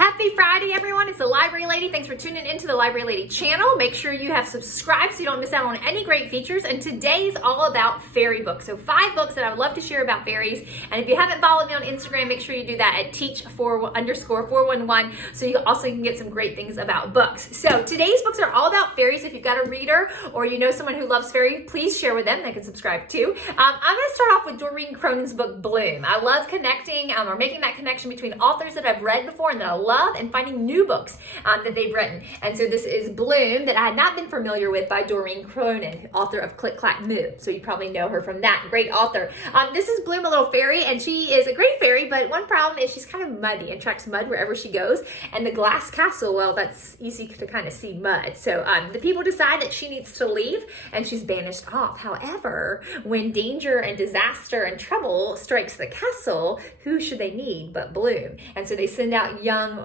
Happy Friday, everyone. It's the Library Lady. Thanks for tuning into the Library Lady channel. Make sure you have subscribed so you don't miss out on any great features. And today's all about fairy books. So 5 books that I would love to share about fairies. And if you haven't followed me on Instagram, make sure you do that at teach_411 so you also can get some great things about books. So today's books are all about fairies. If you've got a reader or you know someone who loves fairy, please share with them. They can subscribe too. I'm going to start off with Doreen Cronin's book, Bloom. I love connecting or making that connection between authors that I've read before and that I love and finding new books that they've written. And so this is Bloom that I had not been familiar with by Doreen Cronin, author of Click Clack Moo. So you probably know her from that. Great author. This is Bloom, a little fairy, and she is a great fairy, but one problem is she's kind of muddy and tracks mud wherever she goes. And the glass castle, well, that's easy to kind of see mud. So the people decide that she needs to leave and she's banished off. However, when danger and disaster and trouble strikes the castle, who should they need but Bloom? And so they send out young,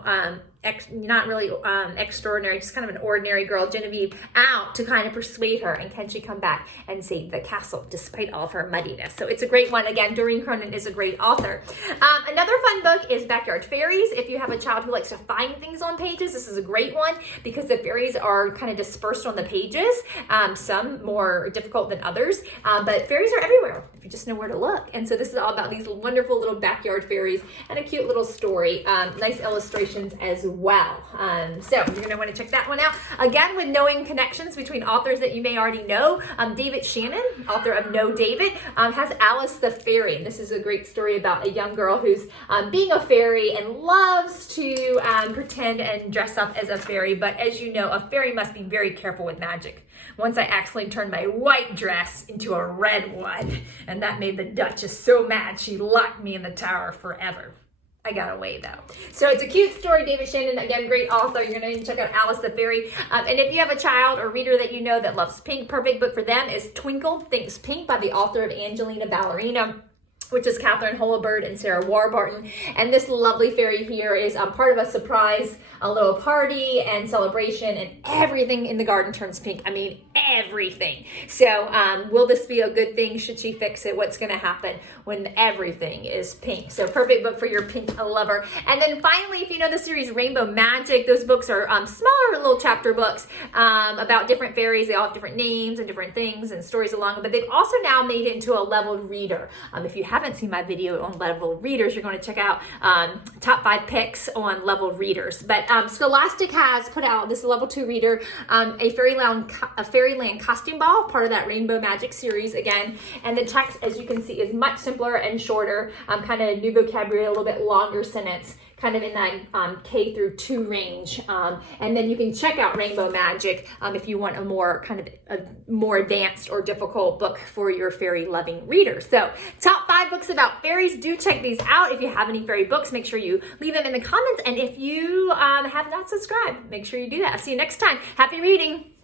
not really extraordinary, just kind of an ordinary girl, Genevieve, out to kind of persuade her, and can she come back and save the castle despite all of her muddiness. So it's a great one. Again, Doreen Cronin is a great author. Another fun book is Backyard Fairies. If you have a child who likes to find things on pages, this is a great one because the fairies are kind of dispersed on the pages, some more difficult than others, but fairies are everywhere if you just know where to look. And so this is all about these wonderful little backyard fairies and a cute little story, nice illustrations as well. So you're going to want to check that one out. Again, with knowing connections between authors that you may already know, David Shannon, author of Know David, has Alice the Fairy. And this is a great story about a young girl who's being a fairy and loves to pretend and dress up as a fairy. But as you know, a fairy must be very careful with magic. Once I accidentally turned my white dress into a red one, and that made the Duchess so mad she locked me in the tower forever. I got away though. So it's a cute story. David Shannon, again, great author. You're going to check out Alice the Fairy. And if you have a child or reader that you know that loves pink, perfect book for them is Twinkled, Thinks Pink by the author of Angelina Ballerina, which is Catherine Holabird and Sarah Warburton. And this lovely fairy here is part of a surprise, a little party and celebration, and everything in the garden turns pink. I mean, everything. So will this be a good thing? Should she fix it? What's going to happen when everything is pink? So perfect book for your pink lover. And then finally, if you know the series Rainbow Magic, those books are smaller little chapter books about different fairies. They all have different names and different things and stories along them, but they've also now made it into a leveled reader. If you haven't seen my video on leveled readers, you're going to check out top 5 picks on leveled readers. But Scholastic has put out this level 2 reader, a Fairyland costume ball, part of that Rainbow Magic series again. And the text, as you can see, is much simpler and shorter, kind of new vocabulary, a little bit longer sentence, kind of in that K through 2 range. And then you can check out Rainbow Magic if you want a more kind of a more advanced or difficult book for your fairy loving readers. So top 5 books about fairies. Do check these out. If you have any fairy books, make sure you leave them in the comments. And if you have not subscribed, make sure you do that. I'll see you next time. Happy reading.